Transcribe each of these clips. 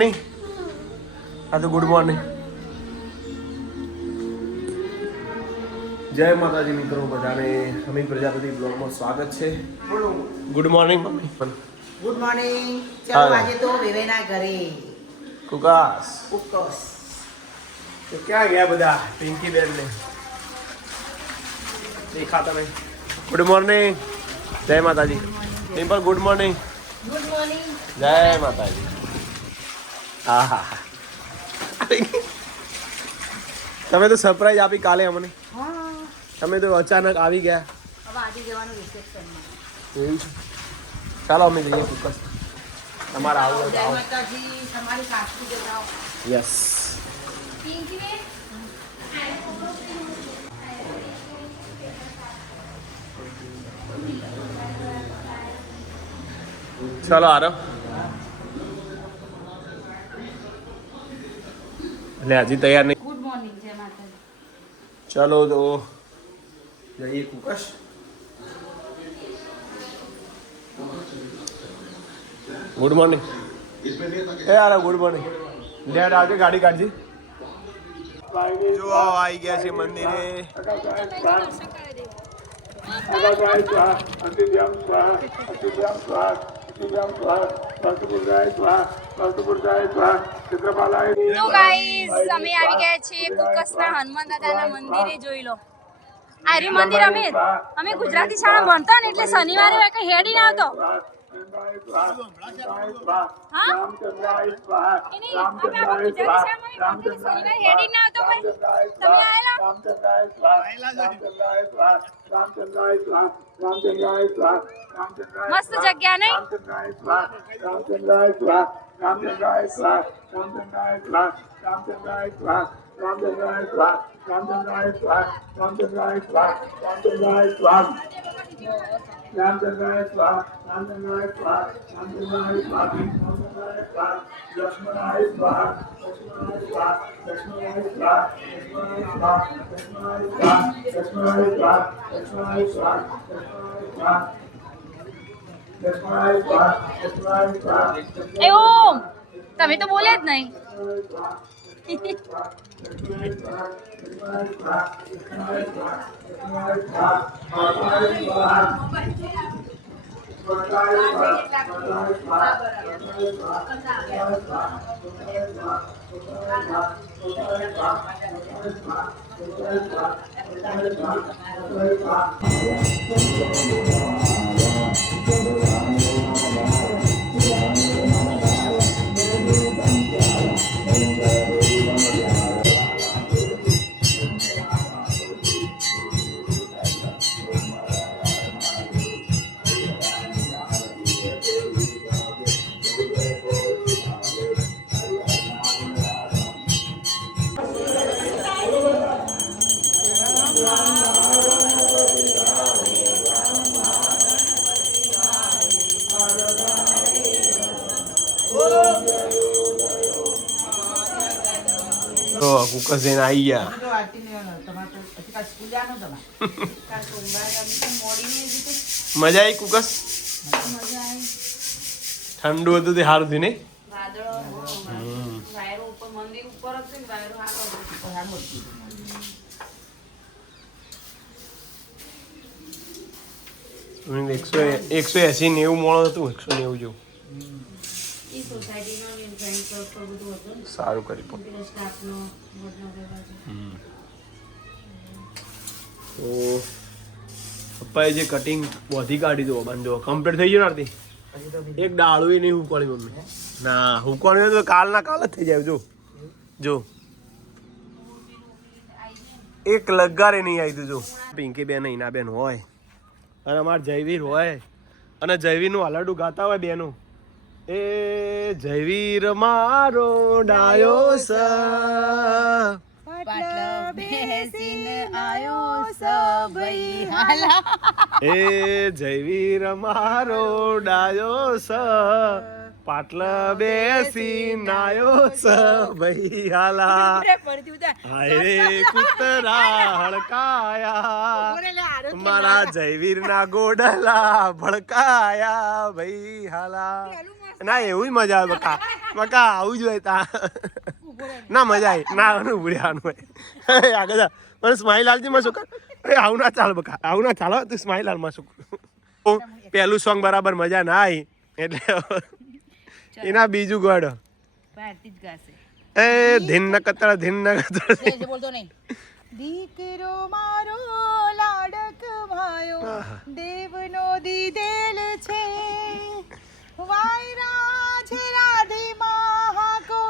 હા તો good morning. જય માતાજી મિત્રો, બધાને અમિત પ્રજાપતિ બ્લોગમાં સ્વાગત છે. Good morning mummy. Good morning. ચાલો આજે તો વેવેના ઘરે કુકાસ ઉપવાસ. તો ક્યાં ગયા બધા? પિંકી બેન ને દેખાતા નહીં. Good morning. જય માતાજી. Dimple good morning. Good morning. જય માતાજી. હા હા હા. તમે તો સરપ્રાઈઝ આપી કાલે અમને. તમે તો અચાનક આવી ગયા. હવે આજે જવાનું રિસેપ્શન. એવું છે. ચાલો અમે જઈએ કુકસ. તમારા આવું જય માતાજી. તમારી સાસુ જણાવો. યસ. ચાલો આરવ. એટલે હજી તૈયાર નહીં. Good morning. જય માતાજી. ચાલો તો જઈએ કુકસ. Good morning. એ યાર ગુડ મોર્નિંગ. લેટ આવજે, ગાડી કાઢજી. જો આવી ગયા છે મંદિરે. તો ગાઈસ અમે આવી ગયા છીએ કુકસના હનુમાન દાદાના મંદિરે. જોઈ લો આર્ય મંદિર. અમે ગુજરાતી શાળા ભણતા ને એટલે શનિવારે હોય કઈ હેડી ના આવતો. મસ્ત જગ્યા નહીં? એવું તમે તો બોલ્યા જ નહીં. તો કુકસ જઈને આવી ગયા. મજા આવી કુકસ? ઠંડુ હતું તે સારું થયું નહીં? એકસો 80-90 મોણ હતું. 190 જેવું. સારું કરી તો પપ્પાએ જે કટિંગ બધી કાઢી દો બાંધો કમ્પ્લીટ થઈ ગયું ને. આરતી એક ડાળું નહીં હુકવાની મમ્મી. ના હુકવાની તો કાલ ના કાલ જ થઈ જાય. જો જો એક લગારે નહીં આવી. જો પિંકી બેન હિના બેન હોય અને અમારે જયવીર હોય અને જયવીરનું હલડું ગાતા હોય બેનો. એ જયવીર મારો ડાયો સ પાટલા બેસીને આયો સભઈ હાલા. એ જયવીર મારો ડાયો સ પાટલા બેસીને આયો સ ભઈ હાલા. હાય રે કૂતરા હળકાયા મારા જયવીર ના ગોડલા ભડકાયા ભઈ હાલા. ના એવું મજા આવે બકા બકા આવું જ હોય તા ના મજા આવી ના આવું ભૂલ્યાનું હોય આગળ જા મને સ્માઈલ આલજી માં છોકરા આવું ના ચાલ બકા આવું ના ચાલો તું સ્માઈલ આલ માં છોકરું પહેલું સોંગ બરાબર મજા ના આવી એટલે એના બીજું ગોડ એ ધીન ન કતરા બોલતો નહીં દીકરો મારો લાડક ભાયો દેવનો દીધેલ છે વાયરા છે રાધી માકો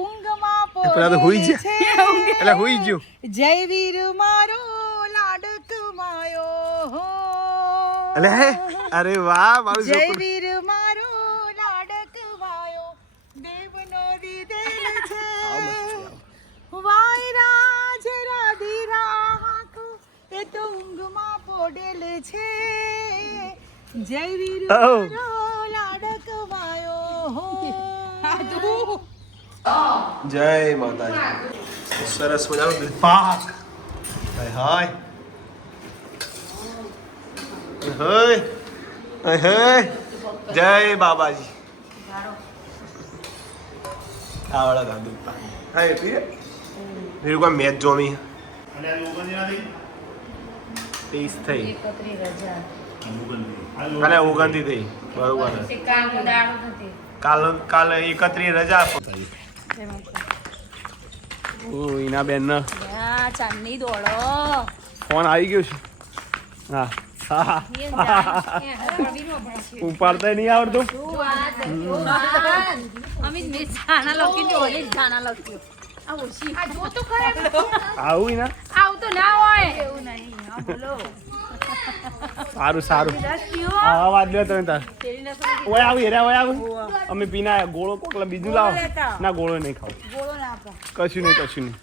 ઊંઘમાં પેલા તો હુઈ પોડે ગયા છે એટલે હુઈ ગયું જય વીર મારો લાડક માયો એટલે હે અરે વાહ મારું જય છોકરું વીર મારો લાડક માયો દેવનો દીધેલ છે વાયરા છે રાધી રાકો એ તો ઊંઘમાં પોડેલ છે જય વીર Oh. મારો લાડક માયો જય માતાજી સરસ મજાનું પાક હાય હાય હાય હાય હાય જય બાબાજી આવડા ગાંધુ હાય પીએ મેરું કા મેચ જોમી ત્રીસ થઈ કાલે 29 થઈ બરોબર કાલ 31 રજા ઓ ઈના બેન ને ચાંદની દોડો ફોન આવી ગયો છે હા હા ઉપાડતા નહીં આવડતું અમે મેં ગાના લખ્યું ને ઓલે જ ગાના લખ્યું આ ઓછી આ જો તો ખરા આવું ના આવ તો ના હોય એવું નહીં હા બોલો સારું સારું દસ પીવો હા વાત લ્યો તમે તાર તેરી ના ઓય આવું હેરા ઓય આવું અમે પીના ગોળો કોકલા બીજું લાવો ના ગોળો નહીં ખાવ બોલો ના આપો કશું નહીં કશું નહીં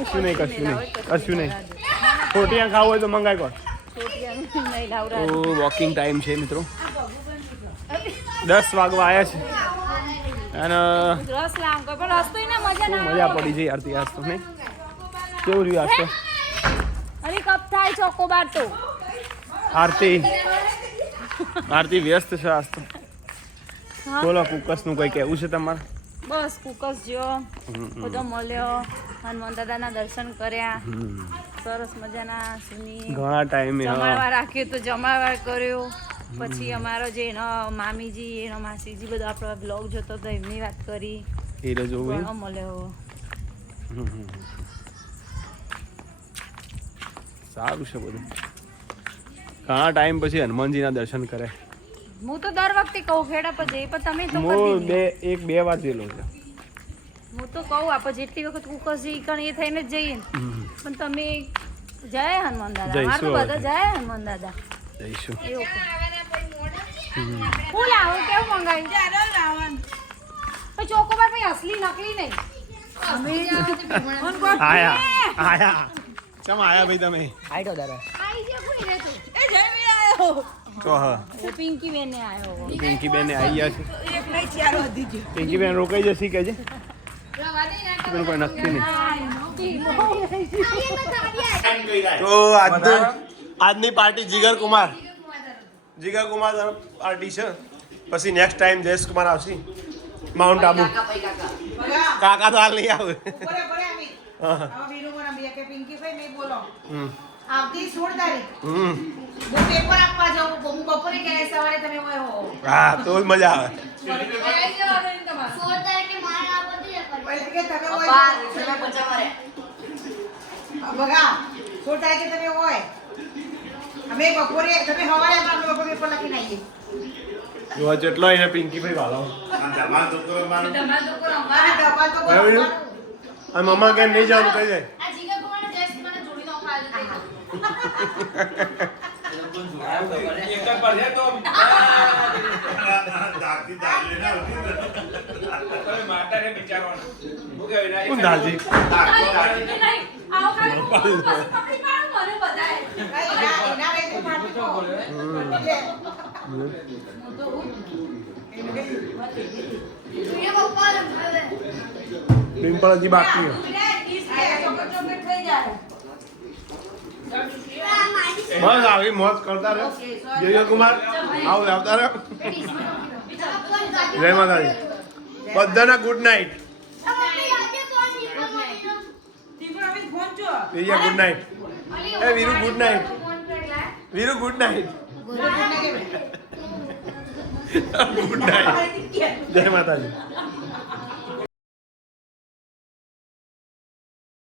કશું નહીં કશું નહીં ખોટિયા ખાવું હોય તો મંગાઈ કોણ નહીં લાવરા તો વોકિંગ ટાઈમ છે મિત્રો 10 વાગવા આવ્યા છે અને રસ લાવ કોઈ પણ રસ તો ના મજા ના મજા પડી જાય આરતી આજ તો નહીં કેવું રહ્યું આજ તો અરે કપ થાય ચોકોબાર તો આરતી વ્યસ્ત છે આજ તો બોલો કુકસ નું કઈ કેવું છે તમારે બસ કુકસ જો બધો મળ્યો હનુમાન દાદાના દર્શન કર્યા સરસ મજાના સુની ઘણા ટાઈમે જમાડવા રાખ્યું તો જમાડવા કર્યો પછી અમારો જે એનો મામીજી એનો માસીજી બધો આપણો બ્લોગ જોતો તો એમની વાત કરી એ રજો ઘણો મળ્યો સારું છે બધું ઘણા ટાઈમ પછી હનુમાનજીના દર્શન કરે હું તો દર વખતે કહું ખેડા પર જઈ પણ તમે તો હું કદી નહીં. બે વાર જેલો છે હું તો કહું આપણે જેટલી વખત કુકસ જઈ કણ એ થઈને જ જઈએ ને. પણ તમે જય હનુમાન દાદા જઈશું મારું બધા હવે. જય હનુમાન દાદા જઈશું એવું કહું. હું લાવું કેવું મંગાવ્યું પણ ચોકોબાર ભાઈ અસલી નકલી નહીં આયા ચમ આયા ભાઈ તમે આઈ ગયો કોની રે તું તો હા એ પિંકી બેન ને આવ્યો પિંકી બેન આવી ગયા છે પિંકી બેન રોકાઈ જશે કે છે બેન કોઈ નક્કી નહીં તો આજની પાર્ટી જીગર કુમાર તરફ પાર્ટી છે પછી નેક્સ્ટ ટાઈમ જયેશ કુમાર આવશે માઉન્ટ આબુ કાકા તો હાલ નહીં આવે આવતી 16 તારીખ હું પેપર આપવા જાઉં હું બપોરે ક્યારે સવારે તમે હોય હો હા તો જ મજા આવે કે તમે હોય બગા 16 તારીખે તમે હોય અમે બપોરે તમે સવારે અમે બપોરે પેપર લખીને આવીએ જો જેટલો એને પિંકી ભાઈ વાળો અને ડબ્બા તો બરાબર આ મમ્મા કેમ નહીં જવાનું કહી જાય કોણ દાલજી પિમ્પલ હજી બાકી છે બસ આવી મોજ કરતા રહો જય કુમાર આવતા રહો જય માતાજી બધાના ગુડ નાઇટ ટીકુ અમે ફોન છો વિજય ગુડ નાઇટ એ Veeru good night Veeru good night good night જય માતાજી